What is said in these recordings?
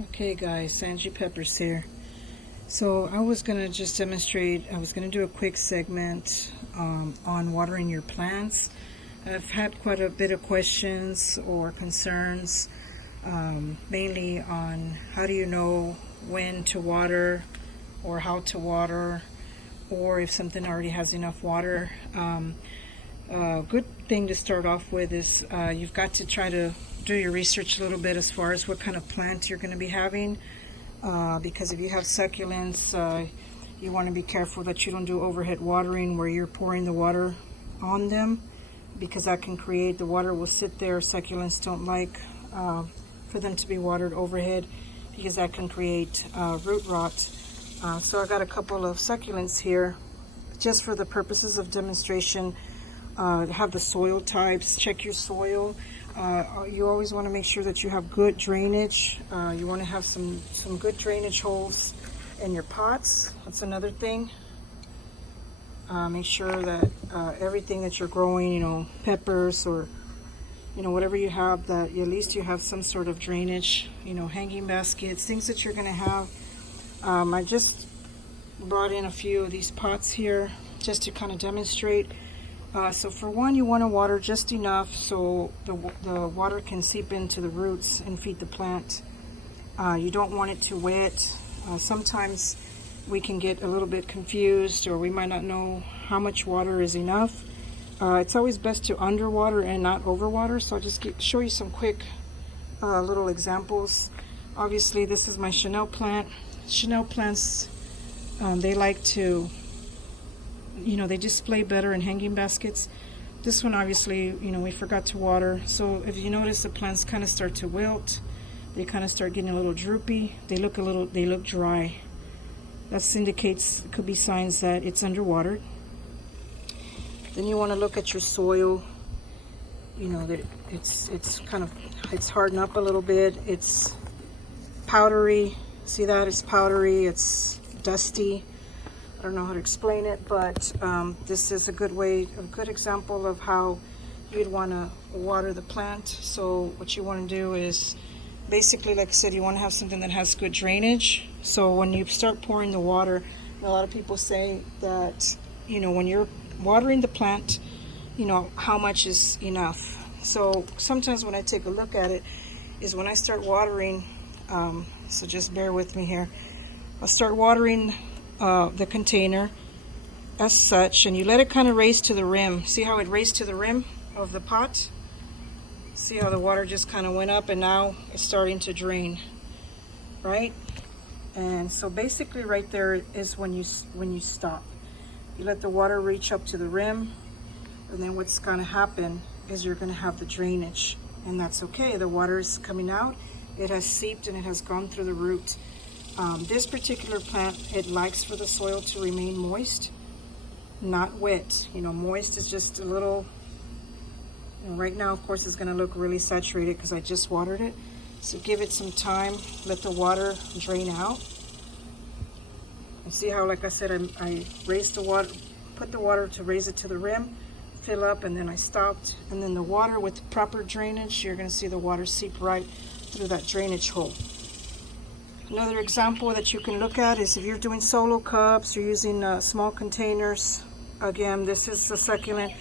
Okay guys, Angie Peppers here. So I was going to just demonstrate, I was going to do a quick segment on watering your plants. I've had quite a bit of questions or concerns, mainly on how do you know when to water or how to water, or if something already has enough water. Good thing to start off with is you've got to try to do your research a little bit as far as what kind of plant you're going to be having, because if you have succulents, you want to be careful that you don't do overhead watering where you're pouring the water on them, because that can create, the water will sit there. Succulents don't like for them to be watered overhead, because that can create root rot. So I got a couple of succulents here just for the purposes of demonstration. Have the soil types, check your soil. You always want to make sure that you have good drainage. You want to have some good drainage holes in your pots. That's another thing. Make sure that everything that you're growing, peppers or whatever you have, that at least you have some sort of drainage, hanging baskets, things that you're going to have. I just brought in a few of these pots here just to kind of demonstrate. So for one, you want to water just enough so the water can seep into the roots and feed the plant. You don't want it too wet. Sometimes we can get a little bit confused, or we might not know how much water is enough. It's always best to underwater and not overwater. So I'll just show you some quick little examples. Obviously, this is my Chanel plant. Chanel plants, they like to, they display better in hanging baskets. This one, obviously, we forgot to water. So if you notice, the plants kind of start to wilt. They kind of start getting a little droopy. They look dry. That indicates, could be signs that it's underwatered. Then you want to look at your soil. That it's hardened up a little bit. It's powdery. See that? It's powdery. It's dusty. I don't know how to explain it, but this is a good example of how you'd want to water the plant. So what you want to do is, basically, like I said, you want to have something that has good drainage. So when you start pouring the water, a lot of people say that, when you're watering the plant, how much is enough. So sometimes when I take a look at it, is when I start watering, so just bear with me here. I'll start watering the container as such, and you let it kind of raise to the rim. See how it raised to the rim of the pot? See how the water just kind of went up, and now it's starting to drain, right? And so basically right there is when you stop. You let the water reach up to the rim, and then what's going to happen is you're going to have the drainage, and that's okay. The water is coming out, it has seeped and it has gone through the root. This particular plant, it likes for the soil to remain moist, not wet. Moist is just a little, right now, of course, it's going to look really saturated because I just watered it. So give it some time, let the water drain out. And see how, like I said, I raised the water, put the water to raise it to the rim, fill up, and then I stopped. And then the water with proper drainage, you're going to see the water seep right through that drainage hole. Another example that you can look at is if you're doing solo cups, you're using small containers. Again, this is a succulent.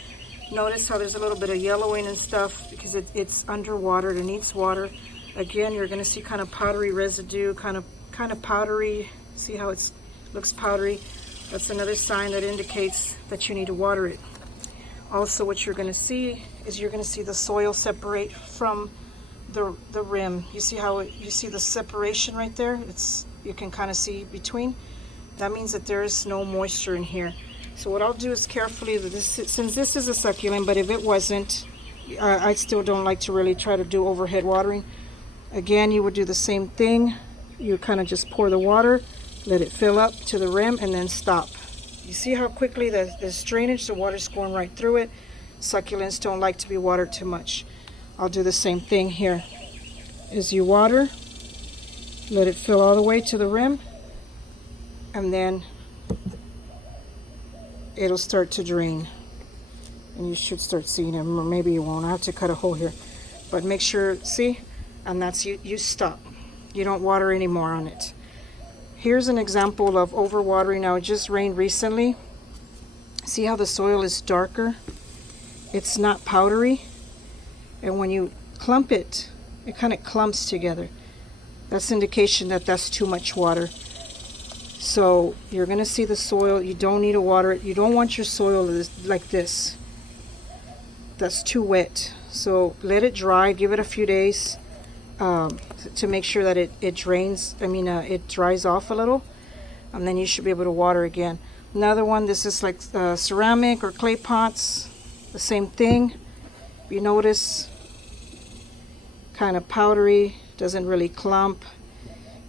Notice how there's a little bit of yellowing and stuff because it's underwatered. It needs water. Again, you're going to see kind of powdery residue, kind of powdery. See how it looks powdery? That's another sign that indicates that you need to water it. Also, what you're going to see is you're going to see the soil separate from the rim. You see how you see the separation right there? You can kind of see between. That means that there is no moisture in here. So what I'll do is carefully, since this is a succulent, but if it wasn't, I still don't like to really try to do overhead watering. Again, you would do the same thing. You kind of just pour the water, let it fill up to the rim, and then stop. You see how quickly there's drainage, the water's going right through it. Succulents don't like to be watered too much. I'll do the same thing here. As you water, let it fill all the way to the rim, and then it'll start to drain. And you should start seeing it, or maybe you won't. I have to cut a hole here. But make sure, see? And that's you stop. You don't water anymore on it. Here's an example of overwatering. Now, it just rained recently. See how the soil is darker? It's not powdery. And when you clump it, it kind of clumps together. That's indication that that's too much water. So you're going to see the soil. You don't need to water it. You don't want your soil like this. That's too wet. So let it dry. Give it a few days to make sure that it drains. It dries off a little. And then you should be able to water again. Another one, this is like ceramic or clay pots. The same thing. You notice, kind of powdery, doesn't really clump.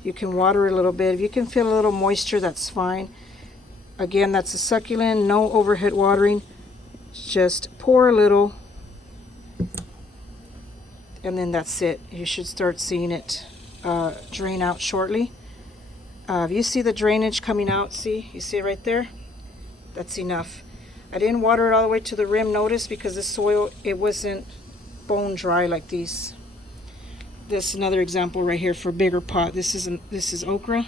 You can water a little bit. If you can feel a little moisture, that's fine. Again, that's a succulent, no overhead watering. Just pour a little, and then that's it. You should start seeing it drain out shortly. If you see the drainage coming out, see? You see it right there? That's enough. I didn't water it all the way to the rim, notice, because the soil, it wasn't bone dry like these. This is another example right here for a bigger pot. This is okra.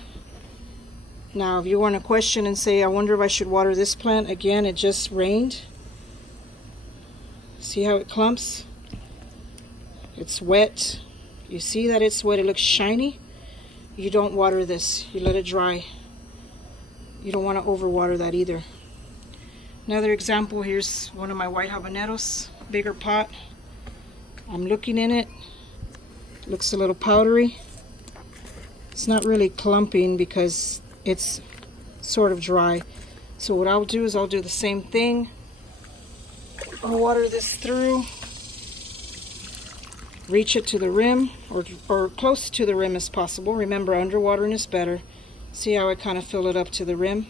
Now, if you want to question and say, I wonder if I should water this plant, again, it just rained. See how it clumps? It's wet. You see that it's wet, it looks shiny. You don't water this, you let it dry. You don't want to overwater that either. Another example, here's one of my white habaneros, bigger pot. I'm looking in it. Looks a little powdery. It's not really clumping because it's sort of dry. So what I'll do is I'll do the same thing. I'll water this through. Reach it to the rim or close to the rim as possible. Remember, underwatering is better. See how I kind of fill it up to the rim?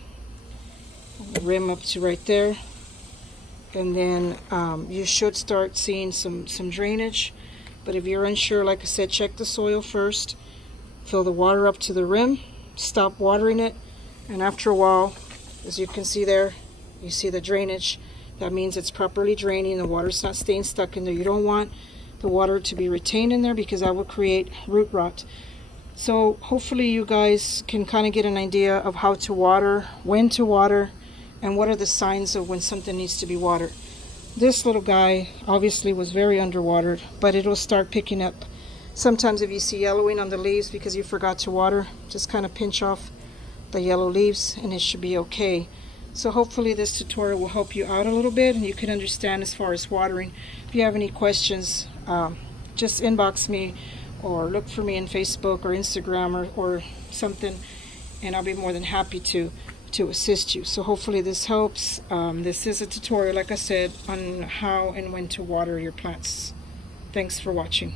The rim up to right there. And then you should start seeing some drainage. But if you're unsure, like I said, check the soil first. Fill the water up to the rim. Stop watering it. And after a while, as you can see there, you see the drainage. That means it's properly draining. The water's not staying stuck in there. You don't want the water to be retained in there because that will create root rot. So hopefully you guys can kind of get an idea of how to water, when to water, and what are the signs of when something needs to be watered. This little guy obviously was very underwatered, but it'll start picking up. Sometimes if you see yellowing on the leaves because you forgot to water, just kind of pinch off the yellow leaves and it should be okay. So hopefully this tutorial will help you out a little bit and you can understand as far as watering. If you have any questions, just inbox me or look for me on Facebook or Instagram or something, and I'll be more than happy to assist you. So hopefully this helps. This is a tutorial, like I said, on how and when to water your plants. Thanks for watching.